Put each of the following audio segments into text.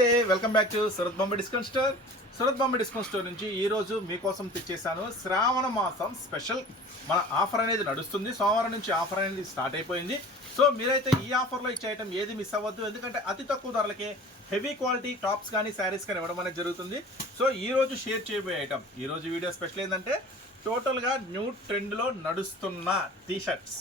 నమస్తే welcome back to Surat Bombay discount store. Surat Bombay discount store నుంచి ఈ రోజు మీకోసం తెచ్చేసాను శ్రావణ మాసం స్పెషల్. మన ఆఫర్ అనేది నడుస్తుంది. సోమవారం నుంచి ఆఫర్ అనేది స్టార్ట్ అయిపోయింది. సో మీరైతే ఈ ఆఫర్లో ఇచ్చే ఐటమ్ ఏది మిస్ అవ్వద్దు. ఎందుకంటే అతి తక్కువ ధరలకే హెవీ క్వాలిటీ టాప్స్ కానీ శారీస్ కానీ ఇవ్వడం అనేది జరుగుతుంది. సో ఈ రోజు షేర్ చేయబోయే ఐటమ్ ఈరోజు వీడియో స్పెషల్ ఏంటంటే టోటల్గా న్యూ ట్రెండ్లో నడుస్తున్న టీ షర్ట్స్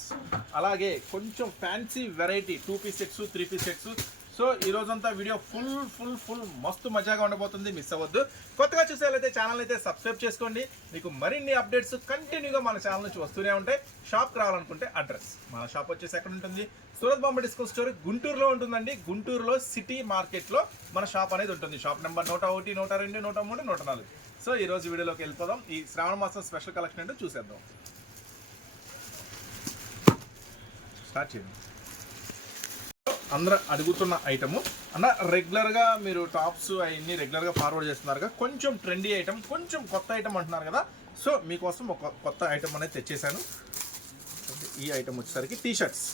అలాగే కొంచెం fancy variety two piece sets three piece sets so ఈ రోజంతా వీడియో ఫుల్ ఫుల్ ఫుల్ మస్తు మజాగా ఉండబోతుంది. మిస్ అవ్వద్దు. కొత్తగా చూసేవాళ్ళైతే ఛానల్ అయితే సబ్స్క్రైబ్ చేసుకోండి. మీకు మరిన్ని అప్డేట్స్ కంటిన్యూగా మన ఛానల్ నుంచి వస్తూనే ఉంటాయి. షాప్కి రావాలనుకుంటే అడ్రస్ మన షాప్ వచ్చేసి ఎక్కడ ఉంటుంది? సూరత్ బాంబే డిస్కౌంట్ స్టోర్ గుంటూరులో ఉంటుందండి. గుంటూరులో సిటీ మార్కెట్లో మన షాప్ అనేది ఉంటుంది. షాప్ నెంబర్ నూట ఒకటి నూట రెండు నూట మూడు నూట నాలుగు. సో ఈ రోజు వీడియోలోకి వెళ్ళిపోదాం. ఈ శ్రావణ మాసం స్పెషల్ కలెక్షన్ ఏంటో చూసేద్దాం. స్టార్ట్ చేయండి. అందరూ అడుగుతున్న ఐటము అన్న రెగ్యులర్గా మీరు టాప్స్ అవన్నీ రెగ్యులర్గా ఫార్వర్డ్ చేస్తున్నారు కదా కొంచెం ట్రెండీ ఐటమ్ కొంచెం కొత్త ఐటమ్ అంటున్నారు కదా. సో మీకోసం ఒక కొత్త ఐటమ్ అనేది తెచ్చేసాను ఈ ఐటమ్ వచ్చేసరికి టీ షర్ట్స్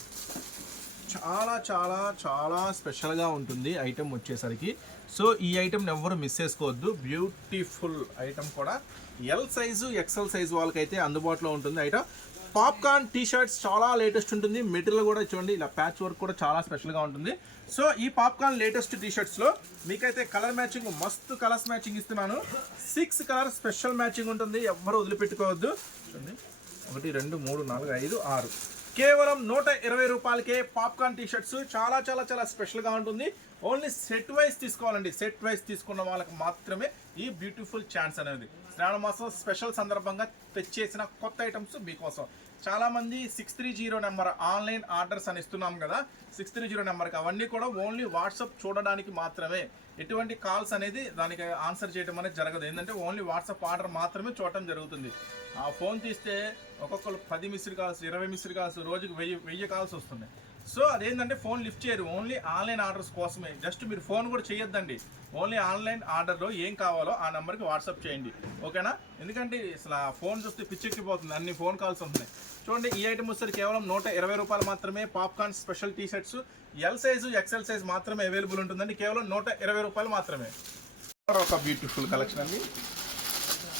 చాలా చాలా చాలా స్పెషల్గా ఉంటుంది ఐటమ్ వచ్చేసరికి. సో ఈ ఐటెం ఎవరు మిస్ చేసుకోవద్దు. బ్యూటిఫుల్ ఐటమ్ కూడా. ఎల్ సైజు ఎక్సెల్ సైజు వాళ్ళకైతే అందుబాటులో ఉంటుంది ఐటమ్ పాప్కార్న్ టీ షర్ట్స్ చాలా లేటెస్ట్ ఉంటుంది. మెటీరియల్ కూడా చూడండి ఇలా ప్యాచ్ వర్క్ కూడా చాలా స్పెషల్గా ఉంటుంది. సో ఈ పాప్కార్న్ లేటెస్ట్ టీ షర్ట్స్లో మీకైతే కలర్ మ్యాచింగ్ మస్తు కలర్స్ మ్యాచింగ్ ఇస్తున్నాను. సిక్స్ కలర్ స్పెషల్ మ్యాచింగ్ ఉంటుంది. ఎవ్వరు వదిలిపెట్టుకోవద్దు. చూడండి. ఒకటి రెండు మూడు నాలుగు ఐదు ఆరు. కేవలం నూట ఇరవై రూపాయలకే పాప్కార్న్ టీ షర్ట్స్ చాలా చాలా చాలా స్పెషల్గా ఉంటుంది. ఓన్లీ సెట్ వైజ్ తీసుకోవాలండి. సెట్ వైజ్ తీసుకున్న వాళ్ళకి మాత్రమే ఈ బ్యూటిఫుల్ ఛాన్స్ అనేది. శ్రావణ మాసం స్పెషల్ సందర్భంగా తెచ్చేసిన కొత్త ఐటమ్స్ మీకోసం. చాలామంది six three zero number online orders అని ఇస్తున్నాం కదా. సిక్స్ త్రీ జీరో నెంబర్కి అవన్నీ కూడా ఓన్లీ వాట్సాప్ చూడడానికి మాత్రమే. ఎటువంటి కాల్స్ అనేది దానికి ఆన్సర్ చేయడం అనేది జరగదు. ఏంటంటే ఓన్లీ వాట్సాప్ ఆర్డర్ మాత్రమే చూడటం జరుగుతుంది. ఆ ఫోన్ తీస్తే ఒక్కొక్కరు పది మిస్డ్ కాల్స్ ఇరవై మిస్డ్ కాల్స్ రోజుకి వెయ్యి వెయ్యి కాల్స్ వస్తున్నాయి. సో అదేంటంటే ఫోన్ లిఫ్ట్ చేయరు. ఓన్లీ ఆన్లైన్ ఆర్డర్స్ కోసమే. జస్ట్ మీరు ఫోన్ కూడా చేయొద్దండి. ఓన్లీ ఆన్లైన్ ఆర్డర్లో ఏం కావాలో ఆ నెంబర్కి వాట్సాప్ చేయండి. ఓకేనా? ఎందుకంటే అసలు ఆ ఫోన్ చూస్తే పిచ్చెక్కిపోతుంది. అన్ని ఫోన్ కాల్స్ ఉంటున్నాయి చూడండి ఈ ఐటమ్ వచ్చేసరికి కేవలం నూట ఇరవై రూపాయలు మాత్రమే. Popcorn special T shirts L size XL size మాత్రమే అవైలబుల్ ఉంటుందండి. కేవలం నూట ఇరవై రూపాయలు మాత్రమే. ఒక బ్యూటిఫుల్ కలెక్షన్ అండి.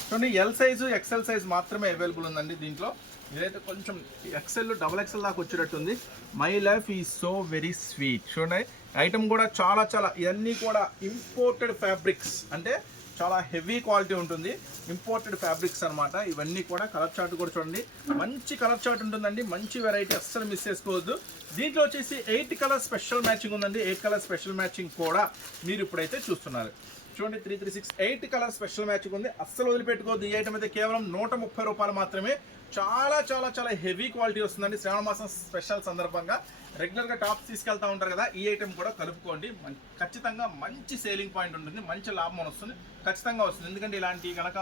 చూడండి ఎల్ సైజు ఎక్సెల్ సైజ్ మాత్రమే అవైలబుల్ ఉందండి దీంట్లో. ఇదైతే కొంచెం ఎక్సెల్ డబుల్ ఎక్సెల్ దాకా వచ్చేటట్టుంది. మై లైఫ్ ఈ సో వెరీ స్వీట్ చూడండి. ఐటమ్ కూడా చాలా చాలా ఇవన్నీ కూడా ఇంపోర్టెడ్ ఫ్యాబ్రిక్స్ అంటే చాలా హెవీ క్వాలిటీ ఉంటుంది. ఇంపోర్టెడ్ ఫ్యాబ్రిక్స్ అనమాట ఇవన్నీ కూడా కలర్ చార్ట్ కూడా చూడండి. మంచి కలర్ చార్ట్ ఉంటుందండి. మంచి వెరైటీ అస్సలు మిస్ చేసుకోవద్దు. దీంట్లో వచ్చేసి ఎయిట్ కలర్ స్పెషల్ మ్యాచింగ్ ఉందండి. ఎయిట్ కలర్ స్పెషల్ మ్యాచింగ్ కూడా మీరు ఇప్పుడైతే చూస్తున్నారు. చూడండి three three six eight colour special matching ఉంది. అస్సలు వదిలిపెట్టుకోవద్దు. ఈ ఐటమ్ అయితే కేవలం నూట ముప్పై రూపాయలు మాత్రమే చాలా చాలా చాలా హెవీ క్వాలిటీ వస్తుందండి. శ్రావణ మాసం స్పెషల్ సందర్భంగా. రెగ్యులర్గా టాప్స్ తీసుకెళ్తా ఉంటారు కదా ఈ ఐటమ్ కూడా కలుపుకోండి. ఖచ్చితంగా మంచి సేలింగ్ పాయింట్ ఉంటుంది. మంచి లాభం వస్తుంది. ఖచ్చితంగా వస్తుంది. ఎందుకంటే ఇలాంటి కనుక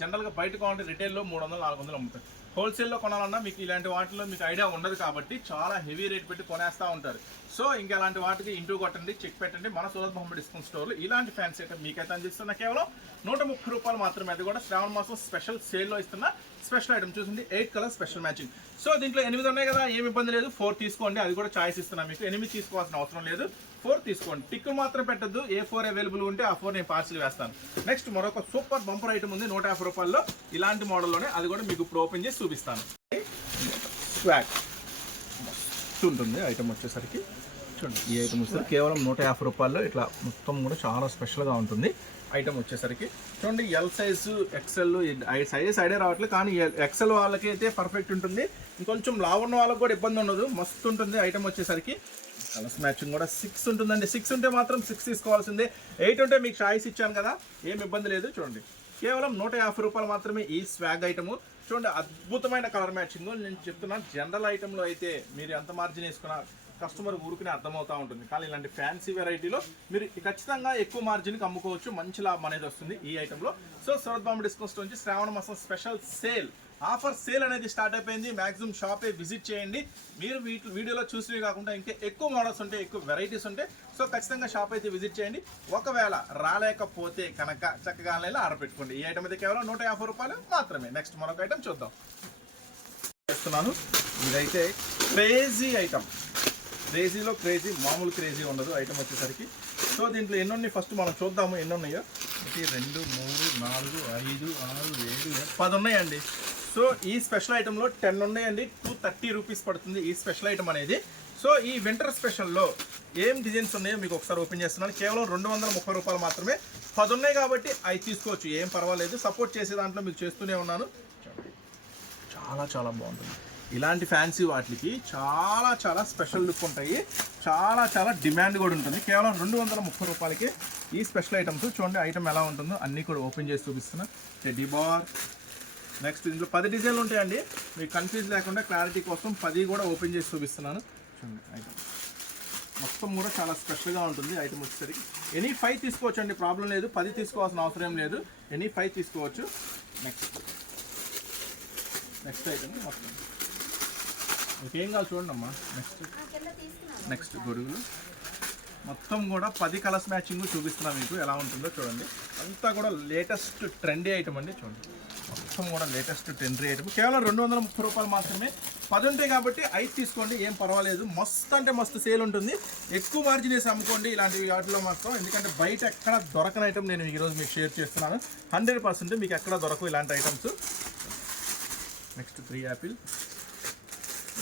జనరల్గా బయట కావాలంటే రిటైల్లో మూడు వందలు నాలుగు వందలు అమ్ముతారు. హోల్సేల్లో కొనాలన్నా మీకు ఇలాంటి వాటిలో మీకు ఐడియా ఉండదు కాబట్టి చాలా హెవీ రేట్ పెట్టి కొనేస్తూ ఉంటారు. సో ఇంకా అలాంటి వాటికి ఇంటూ కొట్టండి చెక్ పెట్టండి. మన సూరత్ మొహమ్మద్ డిస్కౌంట్ స్టోర్లో ఇలాంటి ఫ్యాన్స్ ఐటమ్ మీకైతే అందిస్తున్న కేవలం నూట ముప్పై రూపాయలు మాత్రమే. అది కూడా శ్రావణ మాసం స్పెషల్ సేల్లో ఇస్తున్న స్పెషల్ ఐటమ్ చూసింది eight colour special matching. So దీంట్లో ఎనిమిది ఉన్నాయి కదా ఏమి ఇబ్బంది లేదు. ఫోర్ తీసుకోండి అది కూడా చాయిస్ ఇస్తున్నాను మీకు. ఎనిమిది తీసుకోవాల్సిన అవసరం లేదు. ఫోర్ తీసుకోండి. టిక్ మాత్రం పెట్టద్దు. ఏ ఫోర్ అవైలబుల్ ఉంటే ఆ ఫోర్ నేను పార్సిల్ వేస్తాను. నెక్స్ట్ మరొక సూపర్ బంపర్ ఐటమ్ ఉంది నూట యాభై రూపాయల్లో. ఇలాంటి మోడల్లోనే అది కూడా మీకు ఇప్పుడు ఓపెన్ చేసి చూపిస్తాను. స్వాగ్ ఉంటుంది ఐటమ్ వచ్చేసరికి. చూడండి. ఈ ఐటమ్ వచ్చేసరికి కేవలం నూట యాభై రూపాయల్లో ఇట్లా మొత్తం కూడా చాలా స్పెషల్గా ఉంటుంది. ఐటమ్ వచ్చేసరికి చూడండి L size XL sizes idea రావట్లేదు కానీ ఎక్సెల్ వాళ్ళకి అయితే పర్ఫెక్ట్ ఉంటుంది. ఇంకొంచెం లావు ఉన్న వాళ్ళకి కూడా ఇబ్బంది ఉండదు మస్తు ఉంటుంది ఐటమ్ వచ్చేసరికి. కలర్స్ మ్యాచింగ్ కూడా సిక్స్ ఉంటుందండి. సిక్స్ ఉంటే మాత్రం సిక్స్ తీసుకోవాల్సిందే. ఎయిట్ ఉంటే మీకు చాయిస్ ఇచ్చాను కదా ఏం ఇబ్బంది లేదు చూడండి. కేవలం నూట యాభై రూపాయలు మాత్రమే ఈ స్వాగ్ ఐటము చూడండి అద్భుతమైన కలర్ మ్యాచింగ్ నేను చెప్తున్నాను జనరల్ ఐటెంలో అయితే మీరు ఎంత మార్జిన్ వేసుకున్నా కస్టమర్ ఊరికనే అర్థమవుతూ ఉంటుంది. కానీ ఇలాంటి ఫ్యాన్సీ వెరైటీలో మీరు ఖచ్చితంగా ఎక్కువ మార్జిన్కి అమ్ముకోవచ్చు. మంచి లాభం అనేది వస్తుంది ఈ ఐటెంలో సో శరత్ బాంబు డిస్కౌంట్ నుంచి శ్రావణ మాసం స్పెషల్ సేల్ ఆఫర్ సేల్ అనేది స్టార్ట్ అయిపోయింది. మాక్సిమం షాపే విజిట్ చేయండి. మీరు వీటి వీడియోలో చూసినవి కాకుండా ఇంకా ఎక్కువ మోడల్స్ ఉంటాయి ఎక్కువ వెరైటీస్ ఉంటాయి సో ఖచ్చితంగా షాప్ అయితే విజిట్ చేయండి. ఒకవేళ రాలేకపోతే కనుక చక్కగా ఆన్లైన్లో ఆర్డర్ పెట్టుకోండి. ఈ ఐటమ్ అయితే కేవలం నూట యాభై రూపాయలు మాత్రమే. నెక్స్ట్ మరొక ఐటమ్ చూద్దాం. చేస్తున్నాను. ఇదైతే క్రేజీ ఐటమ్ క్రేజీలో క్రేజీ మామూలు క్రేజీ ఉండదు ఐటమ్ వచ్చేసరికి. సో దీంట్లో ఎన్నున్నాయి ఫస్ట్ మనం చూద్దాము ఎన్ని ఉన్నాయో ఒకటి రెండు మూడు నాలుగు ఐదు ఆరు ఏడు పది ఉన్నాయండి. సో ఈ స్పెషల్ ఐటెంలో టెన్ ఉన్నాయండి. టూ థర్టీ రూపీస్ పడుతుంది ఈ స్పెషల్ ఐటమ్ అనేది. సో ఈ వింటర్ స్పెషల్లో ఏం డిజైన్స్ ఉన్నాయో మీకు ఒకసారి ఓపెన్ చేస్తున్నాను. కేవలం రెండు వందల ముప్పై రూపాయలు మాత్రమే. పది ఉన్నాయి కాబట్టి అవి తీసుకోవచ్చు ఏం పర్వాలేదు. సపోర్ట్ చేసే దాంట్లో మీకు చేస్తూనే ఉన్నాను. చాలా చాలా బాగుంటుంది. ఇలాంటి ఫ్యాన్సీ వాటికి చాలా చాలా స్పెషల్ లుక్ ఉంటాయి. చాలా చాలా డిమాండ్ కూడా ఉంటుంది. కేవలం రెండు వందల ముప్పై రూపాయలకి ఈ స్పెషల్ ఐటమ్స్ చూడండి ఐటమ్ ఎలా ఉంటుందో అన్నీ కూడా ఓపెన్ చేసి చూపిస్తున్నా. టెడ్డీ బార్ నెక్స్ట్ ఇందులో పది డిజైన్లు ఉంటాయండి. మీకు కన్ఫ్యూజ్ లేకుండా క్లారిటీ కోసం పది కూడా ఓపెన్ చేసి చూపిస్తున్నాను. చూడండి ఐటమ్ మొత్తం కూడా చాలా స్పెషల్గా ఉంటుంది ఐటమ్ వచ్చేసరికి. ఎనీ ఫైవ్ తీసుకోవచ్చు అండి ప్రాబ్లం లేదు. పది తీసుకోవాల్సిన అవసరం లేదు. ఎనీ ఫైవ్ తీసుకోవచ్చు. నెక్స్ట్ నెక్స్ట్ ఐటమ్ మొత్తం. ఇంకేం కావాలి చూడండి అమ్మా నెక్స్ట్ నెక్స్ట్ గొడుగులు. మొత్తం కూడా పది కలర్స్ మ్యాచింగ్ చూపిస్తున్నాం మీకు ఎలా ఉంటుందో చూడండి. అంతా కూడా లేటెస్ట్ ట్రెండీ ఐటమ్ అండి చూడండి. మొత్తం కూడా లేటెస్ట్ ట్రెండీ ఐటమ్ కేవలం రెండు వందల ముప్పై రూపాయలు మాత్రమే. పది ఉంటాయి కాబట్టి ఐదు తీసుకోండి ఏం పర్వాలేదు. మస్తు అంటే మస్తు సేల్ ఉంటుంది. ఎక్కువ మార్జిన్ వేసి అమ్ముకోండి ఇలాంటివి వాటిలో మాత్రం. ఎందుకంటే బయట ఎక్కడ దొరకని ఐటమ్ నేను ఈరోజు మీకు షేర్ చేస్తున్నాను. హండ్రెడ్ పర్సెంట్ మీకు ఎక్కడ దొరకవు ఇలాంటి ఐటమ్స్ నెక్స్ట్ త్రీ యాపిల్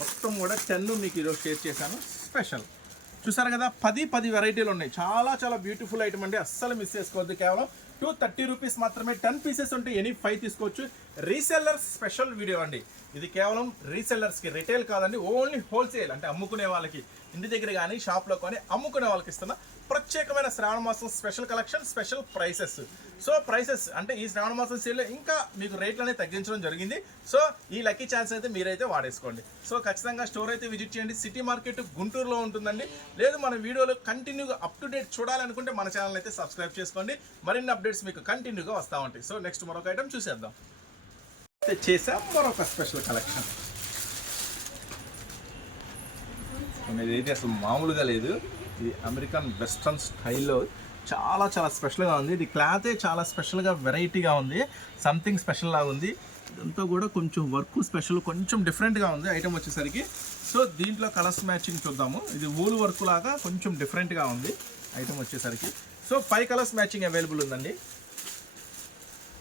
మొత్తం కూడా టెన్ మీకు ఈరోజు షేర్ చేశాను. స్పెషల్. చూసారు కదా పది పది వెరైటీలు ఉన్నాయి. చాలా చాలా బ్యూటిఫుల్ ఐటమ్ అండి. అస్సలు మిస్ చేసుకోవద్దు. కేవలం టూ థర్టీ రూపీస్ మాత్రమే టెన్ పీసెస్ ఉంటే ఎనీ ఫైవ్ తీసుకోవచ్చు. రీసెల్లర్ స్పెషల్ వీడియో అండి. ఇది కేవలం రీసెల్లర్స్కి రిటైల్ కాదండి ఓన్లీ హోల్సేల్ అంటే అమ్ముకునే వాళ్ళకి. ఇంటి దగ్గర కానీ షాప్లో కానీ అమ్ముకునే వాళ్ళకి ఇస్తున్న ప్రత్యేకమైన శ్రావణ మాసం special collection special prices. So prices అంటే ఈ శ్రావణ మాసం సేల్లో ఇంకా మీకు రేట్లు అనేది తగ్గించడం జరిగింది. సో ఈ లక్కీ ఛాన్స్ అయితే మీరైతే వాడేసుకోండి. సో ఖచ్చితంగా స్టోర్ అయితే విజిట్ చేయండి. సిటీ మార్కెట్ గుంటూరులో ఉంటుందండి. లేదు మన వీడియోలు కంటిన్యూగా అప్ టు డేట్ చూడాలనుకుంటే మన ఛానల్ అయితే సబ్స్క్రైబ్ చేసుకోండి. మరిన్ని అప్డేట్స్ మీకు కంటిన్యూగా వస్తూ ఉంటాయి. సో నెక్స్ట్ మరొక ఐటమ్ చూసేద్దాం. చేసాం మరొక స్పెషల్ కలెక్షన్ ఇదైతే అసలు మామూలుగా లేదు. ఇది అమెరికన్ వెస్ట్రన్ స్టైల్లో చాలా చాలా స్పెషల్గా ఉంది. ఇది క్లాతే చాలా స్పెషల్గా వెరైటీగా ఉంది. సంథింగ్ స్పెషల్ లాగా ఉంది. ఇదంతా కూడా కొంచెం వర్క్ స్పెషల్ కొంచెం డిఫరెంట్గా ఉంది ఐటమ్ వచ్చేసరికి. సో దీంట్లో కలర్స్ మ్యాచింగ్ చూద్దాము. ఇది ఊలు వర్క్ లాగా కొంచెం డిఫరెంట్గా ఉంది ఐటమ్ వచ్చేసరికి. So five colours matching available ఉందండి.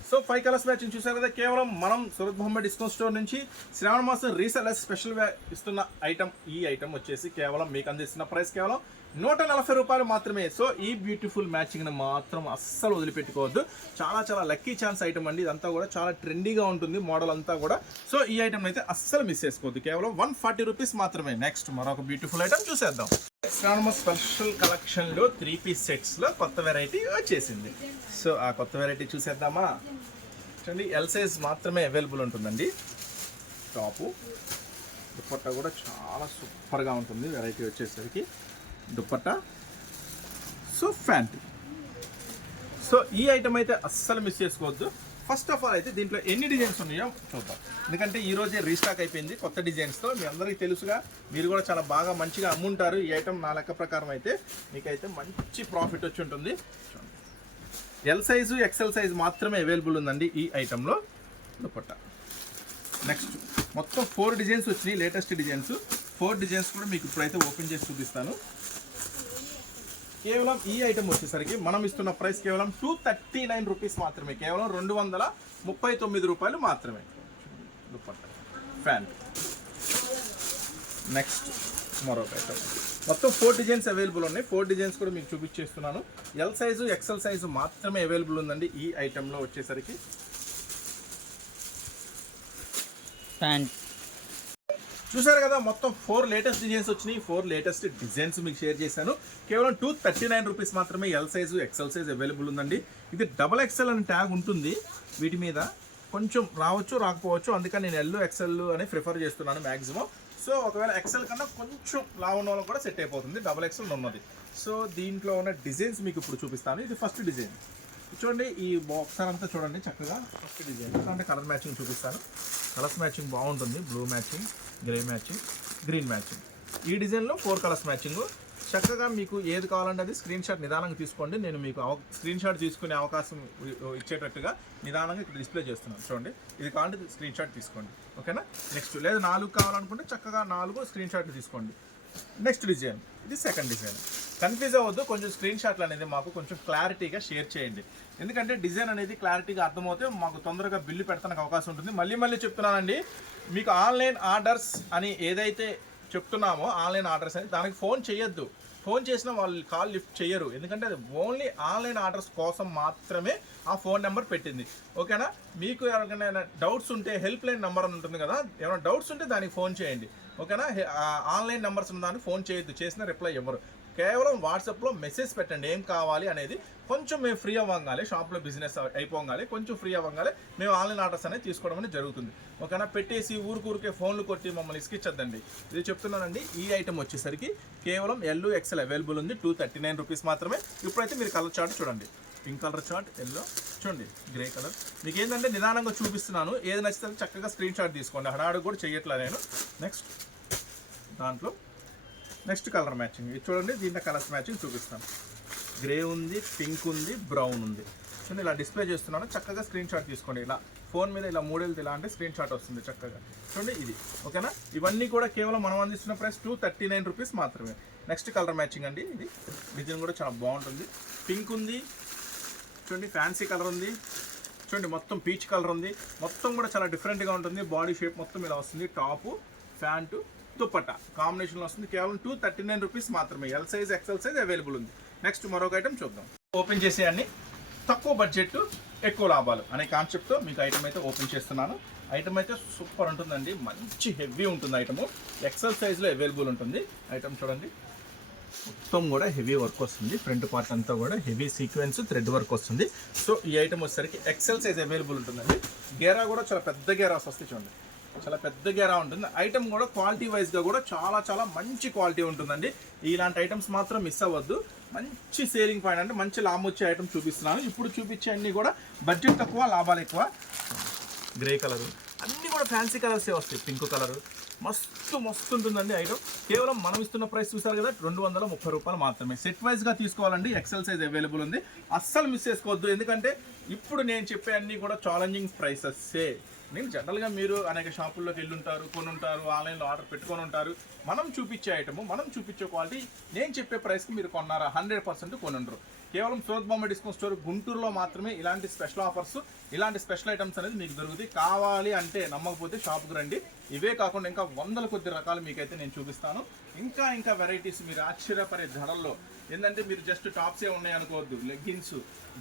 సో ఫైవ్ కలర్స్ మ్యాచింగ్ చూసారు కదా కేవలం మనం సురత్ బొమ్మ డిస్కౌంట్ స్టోర్ నుంచి శ్రావణ మాసం రీసెలర్ స్పెషల్ ఇస్తున్న ఐటమ్ ఈ ఐటమ్ వచ్చేసి కేవలం మీకు అందిస్తున్న ప్రైస్ కేవలం నూట నలభై రూపాయలు మాత్రమే. సో ఈ బ్యూటిఫుల్ మ్యాచింగ్ని మాత్రం అస్సలు వదిలిపెట్టుకోవద్దు. చాలా చాలా లక్కీ ఛాన్స్ ఐటమ్ అండి. ఇదంతా కూడా చాలా ట్రెండీగా ఉంటుంది మోడల్ అంతా కూడా. సో ఈ ఐటమ్ అయితే అస్సలు మిస్ చేసుకోవద్దు. కేవలం వన్ ఫార్టీ రూపీస్ మాత్రమే. నెక్స్ట్ మరొక బ్యూటిఫుల్ ఐటమ్ చూసేద్దాం. శ్రావణ స్పెషల్ కలెక్షన్లో త్రీ పీస్ సెట్స్లో కొత్త వెరైటీ వచ్చేసింది. సో ఆ కొత్త వెరైటీ చూసేద్దామా? చూడండి ఎల్ సైజ్ మాత్రమే అవైలబుల్ ఉంటుందండి. టాపు దుప్పట్ట కూడా చాలా సూపర్గా ఉంటుంది. వెరైటీ వచ్చేసరికి. దుప్పట్టా? సో ఫ్యాంట్ సో ఈ ఐటమ్ అయితే అస్సలు మిస్ చేసుకోవద్దు. ఫస్ట్ ఆఫ్ ఆల్ అయితే దీంట్లో ఎన్ని డిజైన్స్ ఉన్నాయో చూద్దాం. ఎందుకంటే ఈ రోజే రీస్టాక్ అయిపోయింది కొత్త డిజైన్స్తో మీ అందరికీ తెలుసుగా మీరు కూడా చాలా బాగా మంచిగా అమ్ముంటారు ఈ ఐటమ్ నా లెక్క ప్రకారం అయితే. మీకైతే మంచి ప్రాఫిట్ వచ్చి ఉంటుంది. ఎల్ సైజు ఎక్సెల్ సైజ్ మాత్రమే అవైలబుల్ ఉందండి ఈ ఐటెంలో దుప్పట్ట. నెక్స్ట్ మొత్తం ఫోర్ డిజైన్స్ వచ్చినాయి లేటెస్ట్ డిజైన్స్ ఫోర్ డిజైన్స్ కూడా మీకు ఇప్పుడైతే ఓపెన్ చేసి చూపిస్తాను. కేవలం ఈ ఐటమ్ వచ్చేసరికి మనం ఇస్తున్న ప్రైస్ కేవలం టూ థర్టీ నైన్ రూపీస్ మాత్రమే. కేవలం రెండు వందల ముప్పై తొమ్మిది రూపాయలు మాత్రమే. ఫ్యాన్ నెక్స్ట్ మరొక ఐటమ్ మొత్తం ఫోర్ డిజైన్స్ అవైలబుల్ ఉన్నాయి. ఫోర్ డిజైన్స్ కూడా మీకు చూపించేస్తున్నాను. ఎల్ సైజు ఎక్సెల్ సైజు మాత్రమే అవైలబుల్ ఉందండి ఈ ఐటెంలో వచ్చేసరికి. ప్యాంట్ చూసారు కదా మొత్తం ఫోర్ లేటెస్ట్ డిజైన్స్ వచ్చినాయి. ఫోర్ లేటెస్ట్ డిజైన్స్ మీకు షేర్ చేశాను. కేవలం టూ థర్టీ నైన్ రూపీస్ మాత్రమే L size XL size available ఉందండి. ఇది డబల్ ఎక్సెల్ అని ట్యాగ్ ఉంటుంది. వీటి మీద కొంచెం రావచ్చు రాకపోవచ్చు. అందుకని నేను ఎల్ ఎక్సెల్ అని ప్రిఫర్ చేస్తున్నాను మ్యాక్సిమం సో ఒకవేళ ఎక్సెల్ కన్నా కొంచెం లావు ఉన్న వాళ్ళకి కూడా సెట్ అయిపోతుంది. డబల్ ఎక్సెల్ ఉన్నది. సో దీంట్లో ఉన్న డిజైన్స్ మీకు ఇప్పుడు చూపిస్తాను. ఇది ఫస్ట్ డిజైన్ చూడండి ఈ బాక్స్ అంతా చూడండి చక్కగా. ఫస్ట్ డిజైన్ అంటే కలర్ మ్యాచింగ్ చూపిస్తాను? కలర్స్ మ్యాచింగ్ బాగుంటుంది. Blue matching grey matching green matching ఈ డిజైన్లో ఫోర్ కలర్స్ మ్యాచింగ్ చక్కగా మీకు ఏది కావాలంటే అది స్క్రీన్ షాట్ నిదానంగా తీసుకోండి. నేను మీకు స్క్రీన్ షాట్ తీసుకునే అవకాశం ఇచ్చేటట్టుగా నిదానంగా ఇక్కడ డిస్ప్లే చేస్తున్నాను. చూడండి ఇది కావాలంటే స్క్రీన్ షాట్ తీసుకోండి. ఓకేనా నెక్స్ట్ లేదు నాలుగు కావాలనుకుంటే చక్కగా నాలుగు స్క్రీన్ షాట్లు తీసుకోండి. నెక్స్ట్ డిజైన్ ఇది సెకండ్ డిజైన్ కన్ఫ్యూజ్ అవ్వద్దు కొంచెం స్క్రీన్ షాట్లు అనేది మాకు కొంచెం క్లారిటీగా షేర్ చేయండి. ఎందుకంటే డిజైన్ అనేది క్లారిటీగా అర్థమవుతే మాకు తొందరగా బిల్లు పెడతానికి అవకాశం ఉంటుంది. మళ్ళీ మళ్ళీ చెప్తున్నానండి మీకు ఆన్లైన్ ఆర్డర్స్ అని ఏదైతే చెప్తున్నామో ఆన్లైన్ ఆర్డర్స్ అని దానికి ఫోన్ చేయొద్దు. ఫోన్ చేసినా వాళ్ళు కాల్ లిఫ్ట్ చేయరు. ఎందుకంటే అది ఓన్లీ ఆన్లైన్ ఆర్డర్స్ కోసం మాత్రమే ఆ ఫోన్ నెంబర్ పెట్టింది. ఓకేనా? మీకు ఎవరికైనా డౌట్స్ ఉంటే హెల్ప్ లైన్ నెంబర్ అని ఉంటుంది కదా ఏమైనా డౌట్స్ ఉంటే దానికి ఫోన్ చేయండి. ఓకేనా? ఆన్లైన్ నెంబర్స్ ఉన్న దానికి ఫోన్ చేయొద్దు. చేసిన రిప్లై ఇవ్వరు. కేవలం వాట్సాప్లో మెసేజ్ పెట్టండి ఏం కావాలి అనేది కొంచెం మేము ఫ్రీ అవ్వగాలి షాప్లో బిజినెస్ అయిపోగాలి కొంచెం ఫ్రీ అవ్వగాలి మేము ఆన్లైన్ ఆర్డర్స్ అనేది తీసుకోవడం అనేది జరుగుతుంది. ఓకేనా? పెట్టేసి ఊరికూరికే ఫోన్లు కొట్టి మమ్మల్ని ఇసుకిచ్చద్దండి. ఇది చెప్తున్నానండి ఈ ఐటమ్ వచ్చేసరికి కేవలం ఎల్లు ఎక్సెల్ అవైలబుల్ ఉంది టూ థర్టీ నైన్ రూపీస్ మాత్రమే. ఇప్పుడైతే మీరు కలర్ చార్ట్ చూడండి. పింక్ కలర్ చార్ట్ ఎల్లో చూడండి గ్రే కలర్. మీకు ఏంటంటే నిదానంగా చూపిస్తున్నాను ఏది నచ్చితే చక్కగా స్క్రీన్ షాట్ తీసుకోండి. హడాడు కూడా చేయట్లేదు నేను. నెక్స్ట్ దాంట్లో నెక్స్ట్ కలర్ మ్యాచింగ్. ఇది చూడండి దీంట్లో కలర్స్ మ్యాచింగ్ చూపిస్తాను. గ్రే ఉంది పింక్ ఉంది బ్రౌన్ ఉంది. చూడండి ఇలా డిస్ప్లే చేస్తున్నాను. చక్కగా స్క్రీన్ షాట్ తీసుకోండి. ఇలా ఫోన్ మీద ఇలా మూడేళ్ళు ఇలా అంటే స్క్రీన్ షాట్ వస్తుంది చక్కగా. చూడండి ఇది. ఓకేనా? ఇవన్నీ కూడా కేవలం మనం అందిస్తున్న price two thirty nine rupees మాత్రమే. నెక్స్ట్ కలర్ మ్యాచింగ్ అండి ఇది. డిజైన్ కూడా చాలా బాగుంటుంది. పింక్ ఉంది. చూడండి ఫ్యాన్సీ కలర్ ఉంది. చూడండి మొత్తం పీచ్ కలర్ ఉంది. మొత్తం కూడా చాలా డిఫరెంట్గా ఉంటుంది. బాడీ షేప్ మొత్తం ఇలా వస్తుంది. టాపు ప్యాంటు దుప్పట్ట కాంబినేషన్లో వస్తుంది. కేవలం టూ థర్టీ నైన్ రూపీస్ మాత్రమే L size XL size available ఉంది. నెక్స్ట్ మరొక ఐటమ్ చూద్దాం. ఓపెన్ చేసేయండి తక్కువ బడ్జెట్ ఎక్కువ లాభాలు అనే కాన్సెప్ట్తో మీకు ఐటమ్ అయితే ఓపెన్ చేస్తున్నాను. ఐటమ్ అయితే సూపర్ ఉంటుందండి. మంచి హెవీ ఉంటుంది ఐటమ్ ఎక్సెల్ సైజ్లో అవైలబుల్ ఉంటుంది. ఐటమ్ చూడండి. మొత్తం కూడా హెవీ వర్క్ వస్తుంది. ఫ్రంట్ పార్ట్ అంతా కూడా హెవీ సీక్వెన్స్ థ్రెడ్ వర్క్ వస్తుంది. సో ఈ ఐటమ్ వచ్చేసరికి ఎక్సెల్ సైజ్ అవైలబుల్ ఉంటుందండి. గేరా కూడా చాలా పెద్ద గేరాస్ వస్తాయి చూడండి. చాలా పెద్ద గేరా ఉంటుంది. ఐటమ్ కూడా క్వాలిటీ వైజ్గా కూడా చాలా చాలా మంచి క్వాలిటీ ఉంటుందండి. ఇలాంటి ఐటమ్స్ మాత్రం మిస్ అవ్వద్దు. మంచి సేలింగ్ పాయింట్ అంటే మంచి లాభం వచ్చే ఐటమ్ చూపిస్తున్నాను. ఇప్పుడు చూపించే అన్నీ కూడా బడ్జెట్ తక్కువ లాభాలు ఎక్కువ. గ్రే కలర్ అన్నీ కూడా ఫ్యాన్సీ కలర్సే వస్తాయి. పింక్ కలరు మస్తు మస్తు ఉంటుందండి ఐటమ్ కేవలం మనం ఇస్తున్న ప్రైస్ చూసారు కదా రెండు వందల ముప్పై రూపాయలు మాత్రమే. సెట్ వైజ్గా తీసుకోవాలండి. ఎక్సెల్ సైజ్ అవైలబుల్ ఉంది. అస్సలు మిస్ చేసుకోవద్దు. ఎందుకంటే ఇప్పుడు నేను చెప్పే అన్నీ కూడా ఛాలెంజింగ్ ప్రైసెస్సే నేను జనరల్గా మీరు అనేక షాపుల్లోకి వెళ్ళి ఉంటారు కొని ఉంటారు ఆన్లైన్లో ఆర్డర్ పెట్టుకొని ఉంటారు. మనం చూపించే ఐటమ్ మనం చూపించే క్వాలిటీ నేను చెప్పే ప్రైస్కి మీరు కొన్నారా? హండ్రెడ్ పర్సెంట్ కొని ఉండరు కేవలం సూరత్ బాంబే డిస్కౌంట్ స్టోర్ గుంటూరులో మాత్రమే ఇలాంటి స్పెషల్ ఆఫర్స్ ఇలాంటి స్పెషల్ ఐటమ్స్ అనేది మీకు దొరుకుతాయి. కావాలి అంటే నమ్మకపోతే షాప్కి రండి. ఇవే కాకుండా ఇంకా వందల కొద్ది రకాలు మీకైతే నేను చూపిస్తాను. ఇంకా ఇంకా వెరైటీస్ మీరు ఆశ్చర్యపడే ధరల్లో ఏంటంటే మీరు జస్ట్ టాప్సే ఉన్నాయి అనుకోవద్దు. లెగ్గిన్స్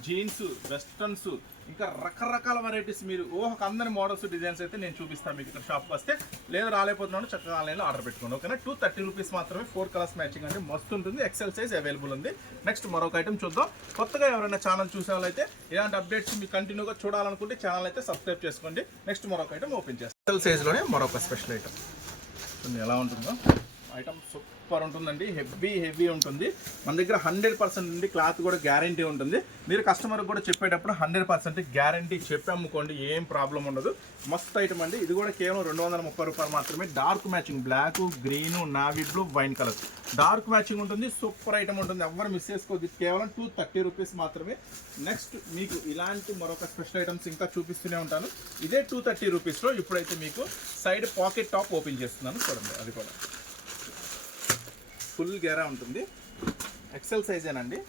జీన్స్ వెస్టర్న్స్ ఇంకా రకరకాల వెరైటీస్ మీరు ఊహకు అందరి మోడల్స్ డిజైన్స్ అయితే నేను చూపిస్తాను మీకు ఇక్కడ షాప్కి వస్తే. లేదా రాలేకపోతున్నాను చక్కగా ఆన్లైన్లో ఆర్డర్ పెట్టుకోండి ఓకేనా? టూ థర్టీ రూపీస్ మాత్రమే ఫోర్ కలర్స్ మ్యాచింగ్ అంటే మస్తు ఉంటుంది ఎక్సెల్ సైజ్ అవైలబుల్ ఉంది. నెక్స్ట్ మరొక ఐటమ్ చూద్దాం. కొత్తగా ఎవరైనా ఛానల్ చూసే వాళ్ళైతే ఇలాంటి అప్డేట్స్ మీకు కంటిన్యూగా చూడాలనుకుంటే ఛానల్ అయితే సబ్స్క్రైబ్ చేసుకోండి. నెక్స్ట్ మరొక ఐటమ్ ఓపెన్ చేస్తాం. ఎక్సెల్ సైజ్లోనే మరొక స్పెషల్ ఐటమ్ ఎలా ఉంటుందో. ఐటమ్ సూపర్ ఉంటుందండి. హెవీ హెవీ ఉంటుంది. మన దగ్గర హండ్రెడ్ పర్సెంట్ నుండి క్లాత్ కూడా గ్యారంటీ ఉంటుంది. మీరు కస్టమర్కి కూడా చెప్పేటప్పుడు హండ్రెడ్ పర్సెంట్ గ్యారంటీ చెప్పి అమ్ముకోండి ఏం ప్రాబ్లం ఉండదు. మస్తు ఐటమ్ అండి. ఇది కూడా కేవలం రెండు వందల ముప్పై రూపాయలు మాత్రమే. Dark matching black green navy blue wine colour. Dark matching ఉంటుంది సూపర్ ఐటమ్ ఉంటుంది. ఎవరు మిస్ చేసుకోవద్దు. కేవలం టూ థర్టీ రూపీస్ మాత్రమే. నెక్స్ట్ మీకు ఇలాంటి మరొక స్పెషల్ ఐటమ్స్ ఇంకా చూపిస్తూనే ఉంటాను. ఇదే టూ థర్టీ రూపీస్లో ఇప్పుడైతే మీకు సైడ్ పాకెట్ టాప్ ఓపెన్ చేస్తున్నాను. చూడండి అది కూడా. ఫుల్ గేరా ఉంటుంది. ఎక్సెల్ సైజేనండి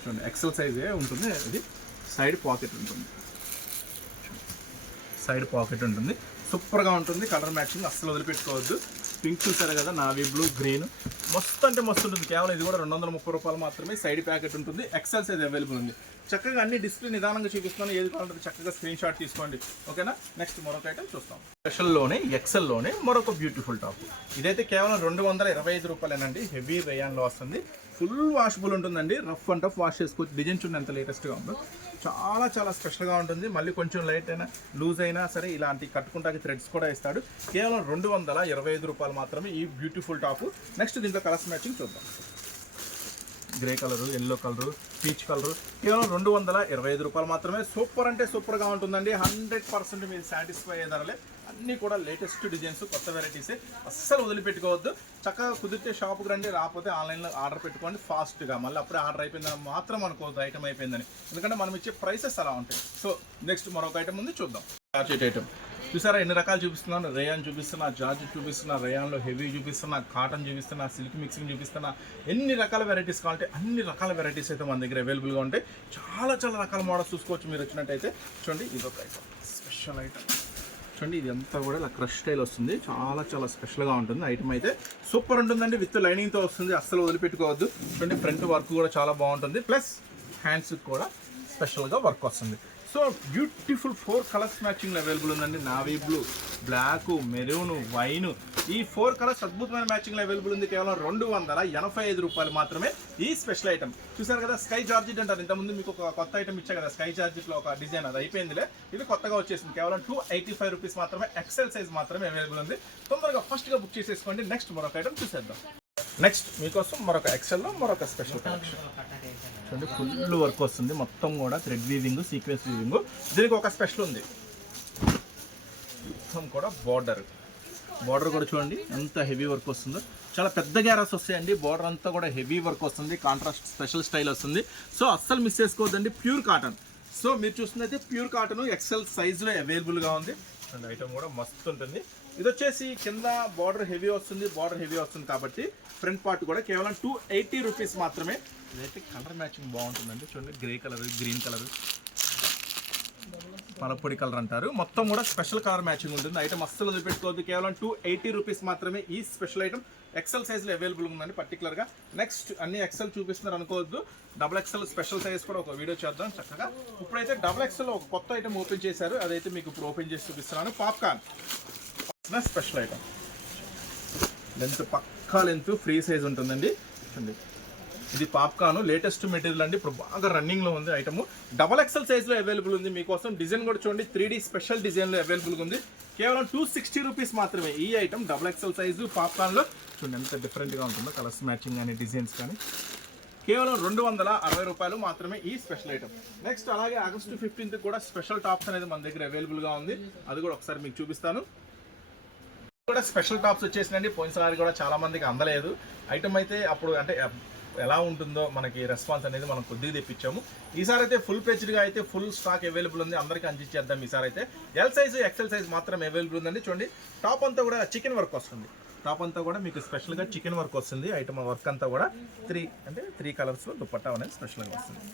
చూడండి ఎక్సెల్ సైజే ఉంటుంది. ఇది సైడ్ పాకెట్ ఉంటుంది. సైడ్ పాకెట్ ఉంటుంది. సూపర్గా ఉంటుంది. కలర్ మ్యాచింగ్ అస్సలు వదిలిపెట్టుకోవద్దు. పింక్ చూసారు కదా నావీ బ్లూ గ్రీన్. మస్తు అంటే మస్తు ఉంటుంది. కేవలం ఇది కూడా రెండు వందల ముప్పై రూపాయలు మాత్రమే సైడ్ ప్యాకెట్ ఉంటుంది. ఎక్సెల్ సైజ్ అవైలబుల్ ఉంది. చక్కగా అన్ని డిస్ప్లే నిదానంగా చూపిస్తాను ఏది కావాలంటే చక్కగా స్క్రీన్ షాట్ తీసుకోండి. ఓకేనా నెక్స్ట్ మరొక ఐటమ్ చూస్తాం. స్పెషల్లోనే ఎక్సెల్లోనే మరొక బ్యూటిఫుల్ టాప్ ఇదైతే కేవలం రెండు వందల ఇరవై ఐదు రూపాయలేనండి. హెవీ రేయాన్లో వస్తుంది ఫుల్ వాషబుల్ ఉంటుందండి. రఫ్ అండ్ టఫ్ వాష్ చేసుకోవచ్చు డిజైన్ చూడండి ఎంత లేటెస్ట్గా ఉందో. చాలా చాలా స్పెషల్గా ఉంటుంది. మళ్ళీ కొంచెం లైట్ అయినా లూజ్ అయినా సరే ఇలాంటి కట్టుకుంటాకి థ్రెడ్స్ కూడా ఇస్తాడు. కేవలం రెండు వందల ఇరవై ఐదు రూపాయలు మాత్రమే ఈ బ్యూటిఫుల్ టాప్ నెక్స్ట్ దీంట్లో కలర్స్ మ్యాచింగ్ చూద్దాం. Grey colour yellow colour peach colour కేవలం రెండు వందల ఇరవై ఐదు రూపాయలు మాత్రమే. సూపర్ అంటే సూపర్గా ఉంటుందండి. హండ్రెడ్ పర్సెంట్ మీరు సాటిస్ఫై అయ్యే ధరలే. అన్నీ కూడా లేటెస్ట్ డిజైన్స్ కొత్త వెరైటీసే అస్సలు వదిలిపెట్టుకోవద్దు. చక్కగా కుదిరితే షాప్కి రండి రాకపోతే ఆన్లైన్లో ఆర్డర్ పెట్టుకోండి ఫాస్ట్గా. మళ్ళీ అప్పుడే ఆర్డర్ అయిపోయిందని మాత్రం అనుకోవద్దు ఐటమ్ అయిపోయిందని. ఎందుకంటే మనం ఇచ్చే ప్రైసెస్ అలా ఉంటాయి. సో నెక్స్ట్ మరొక ఐటమ్ ఉంది చూద్దాం. ఐటమ్ చూసారా ఎన్ని రకాలు చూపిస్తున్నాను? రేయాన్ చూపిస్తున్నా జార్జ్ చూపిస్తున్నా రేయాన్లో హెవీ చూపిస్తున్నా కాటన్ చూపిస్తున్నా సిల్క్ మిక్సింగ్ చూపిస్తున్నా. ఎన్ని రకాల వెరైటీస్ కావాలంటే అన్ని రకాల వెరైటీస్ అయితే మన దగ్గర అవైలబుల్గా ఉంటాయి. చాలా చాలా రకాల మోడల్స్ చూసుకోవచ్చు మీరు వచ్చినట్టయితే. చూడండి ఇది ఒక ఐటమ్ స్పెషల్ ఐటమ్ చూడండి ఇది అంతా కూడా ఇలా క్రష్ స్టైల్ వస్తుంది. చాలా చాలా స్పెషల్గా ఉంటుంది. ఐటమ్ అయితే సూపర్ ఉంటుందండి. విత్ లైనింగ్తో వస్తుంది. అస్సలు వదిలిపెట్టుకోవద్దు. చూడండి ఫ్రంట్ వర్క్ కూడా చాలా బాగుంటుంది. ప్లస్ హ్యాండ్స్కి కూడా స్పెషల్గా వర్క్ వస్తుంది. So beautiful four colours matching available ఉందండి. Navy blue black maroon wine ఈ ఫోర్ కలర్స్ అద్భుతమైన మ్యాచింగ్ అవైలబుల్ ఉంది. కేవలం రెండు వందల ఎనభై ఐదు రూపాయలు మాత్రమే ఈ స్పెషల్ ఐటమ్ చూసారు కదా స్కై జార్జిట్ అంటారు. ఇంతకుముందు మీకు ఒక కొత్త ఐటమ్ ఇచ్చా కదా స్కై జార్జిట్లో ఒక డిజైన్ అది అయిపోయిందిలే. ఇది కొత్తగా వచ్చేసింది. కేవలం టూ ఎయిటీ ఫైవ్ రూపీస్ మాత్రమే ఎక్సెల్ సైజ్ మాత్రమే అవైలబుల్ ఉంది. తొందరగా ఫస్ట్గా బుక్ చేసేసుకోండి. నెక్స్ట్ మరొక ఐటమ్ చూసేద్దాం. నెక్స్ట్ మీకోసం మరొక ఎక్సెల్లో మరొక స్పెషల్ కలెక్షన్ చూడండి ఫుల్ వర్క్ వస్తుంది. మొత్తం కూడా థ్రెడ్ వీవింగ్ సీక్వెన్స్ వీవింగ్ దీనికి ఒక స్పెషల్ ఉంది. మొత్తం కూడా బార్డర్ బార్డర్ కూడా చూడండి ఎంత హెవీ వర్క్ వస్తుందో. చాలా పెద్ద గ్యారస్ వస్తాయండి. బార్డర్ అంతా కూడా హెవీ వర్క్ వస్తుంది. కాంట్రాస్ట్ స్పెషల్ స్టైల్ వస్తుంది. సో అస్సలు మిస్ చేసుకోవద్దండి. ప్యూర్ కాటన్ సో మీరు చూస్తున్నైతే ప్యూర్ కాటన్ ఎక్సెల్ సైజులో అవైలబుల్గా ఉంది. అండ్ ఐటమ్ కూడా మస్తు ఉంటుంది. ఇది వచ్చేసి కింద బార్డర్ హెవీ వస్తుంది బార్డర్ హెవీ వస్తుంది కాబట్టి ఫ్రంట్ పార్ట్ కూడా కేవలం టూ ఎయిటీ రూపీస్ మాత్రమే. ఇదైతే కలర్ మ్యాచింగ్ బాగుంటుందండి. చూడండి గ్రే కలర్ గ్రీన్ కలర్ పలపొడి కలర్ అంటారు. మొత్తం కూడా స్పెషల్ కలర్ మ్యాచింగ్ ఉంటుంది. ఐటమ్ అస్సలు వదిలిపెట్టుకోవద్దు. కేవలం టూ ఎయిటీ రూపీస్ మాత్రమే ఈ స్పెషల్ ఐటమ్ ఎక్సెల్ సైజ్లో అవైలబుల్ ఉందండి పర్టికులర్గా నెక్స్ట్ అన్ని ఎక్సెల్ చూపిస్తున్నారు అనుకోవద్దు. డబుల్ ఎక్సెల్ స్పెషల్ సైజ్ కూడా ఒక వీడియో చేద్దాం చక్కగా. ఇప్పుడైతే డబుల్ ఎక్సెల్లో ఒక కొత్త ఐటమ్ ఓపెన్ చేశారు. అదైతే మీకు ఇప్పుడు ఓపెన్ చేసి చూపిస్తున్నాను. పాప్కార్న్ స్పెషల్ ఐటమ్ లెంత్ పక్కా లెంత్ ఫ్రీ సైజ్ ఉంటుందండి. చూడండి. ఇది పాప్కార్న్ లేటెస్ట్ మెటీరియల్ అండి. ఇప్పుడు బాగా రన్నింగ్లో ఉంది ఐటమ్ డబల్ ఎక్సెల్ సైజ్లో అవైలబుల్ ఉంది. మీకోసం డిజైన్ కూడా చూడండి. త్రీ డి స్పెషల్ డిజైన్లో అవైలబుల్గా ఉంది. కేవలం టూ సిక్స్టీ రూపీస్ మాత్రమే ఈ ఐటమ్ డబల్ ఎక్సెల్ సైజు పాప్కాన్లో చూడండి ఎంత డిఫరెంట్గా ఉంటుందో కలర్స్ మ్యాచింగ్ కానీ డిజైన్స్ కానీ. కేవలం రెండు వందల అరవై రూపాయలు మాత్రమే ఈ స్పెషల్ ఐటమ్ నెక్స్ట్ అలాగే ఆగస్టు ఫిఫ్టీన్త్ కూడా స్పెషల్ టాప్స్ అనేది మన దగ్గర అవైలబుల్గా ఉంది. అది కూడా ఒకసారి మీకు చూపిస్తాను. కూడా స్పెషల్ టాప్స్ వచ్చేసినండి పోయినసారి కూడా చాలా మందికి అందలేదు. ఐటమ్ అయితే అప్పుడు అంటే ఎలా ఉంటుందో మనకి రెస్పాన్స్ అనేది మనం కొద్దిగా తెప్పించాము. ఈసారి అయితే ఫుల్ పేజ్డ్గా అయితే ఫుల్ స్టాక్ అవైలబుల్ ఉంది. అందరికీ అందించేద్దాం ఈసారి అయితే. ఎల్ సైజ్ ఎక్సెల్ సైజ్ మాత్రం అవైలబుల్ ఉందండి. చూడండి టాప్ అంతా కూడా చికెన్ వర్క్ వస్తుంది. టాప్ అంతా కూడా మీకు స్పెషల్గా చికెన్ వర్క్ వస్తుంది. ఐటమ్ వర్క్ అంతా కూడా త్రీ అంటే త్రీ కలర్స్లో దుప్పట్టా అనేది స్పెషల్గా వస్తుంది.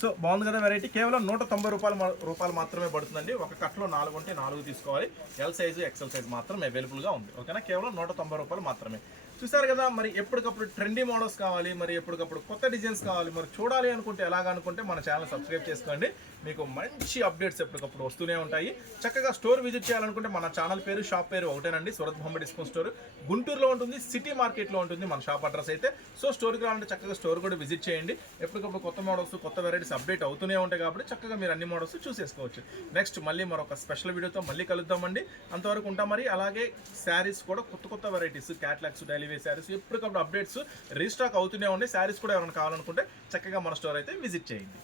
సో బాగుంది కదా వెరైటీ కేవలం నూట తొంభై రూపాయలు రూపాయలు మాత్రమే పడుతుందండి. ఒక కట్లో నాలుగు ఉంటే నాలుగు తీసుకోవాలి. ఎల్ సైజు ఎక్సెల్ సైజ్ మాత్రం అవైలబుల్గా ఉంది. ఓకేనా కేవలం నూట తొంభై రూపాయలు మాత్రమే. చూసారు కదా మరి ఎప్పటికప్పుడు ట్రెండీ మోడల్స్ కావాలి మరి ఎప్పటికప్పుడు కొత్త డిజైన్స్ కావాలి మరి చూడాలి అనుకుంటే ఎలాగ అనుకుంటే మన ఛానల్ సబ్స్క్రైబ్ చేసుకోండి. మీకు మంచి అప్డేట్స్ ఎప్పటికప్పుడు వస్తూనే ఉంటాయి. చక్కగా స్టోర్ విజిట్ చేయాలనుకుంటే మన ఛానల్ పేరు షాప్ పేరు ఒకటేనండి. సూరత్ బొమ్మ డిస్కౌంట్ స్టోర్. గుంటూరులో ఉంటుంది సిటీ మార్కెట్లో ఉంటుంది మన షాప్ అడ్రస్ అయితే. సో స్టోర్కి రావాలంటే చక్కగా స్టోర్ కూడా విజిట్ చేయండి. ఎప్పటికప్పుడు కొత్త మోడల్స్ కొత్త వెరైటీస్ అప్డేట్ అవుతూనే ఉంటాయి కాబట్టి చక్కగా మీరు అన్ని మోడల్స్ చూసేసుకోవచ్చు. నెక్స్ట్ మళ్ళీ మరొక స్పెషల్ వీడియోతో మళ్ళీ కలుద్దామండి. అంతవరకు ఉంటాం మరి. అలాగే శారీస్ కూడా కొత్త కొత్త వెరైటీస్ క్యాట్లాగ్స్ డైలీ శారీస్ ఎప్పటికప్పుడు అప్డేట్స్ రీస్టాక్ అవుతూనే ఉండే శారీస్ కూడా ఎవరైనా కావాలనుకుంటే చక్కగా మన స్టోర్ అయితే విజిట్ చేయండి.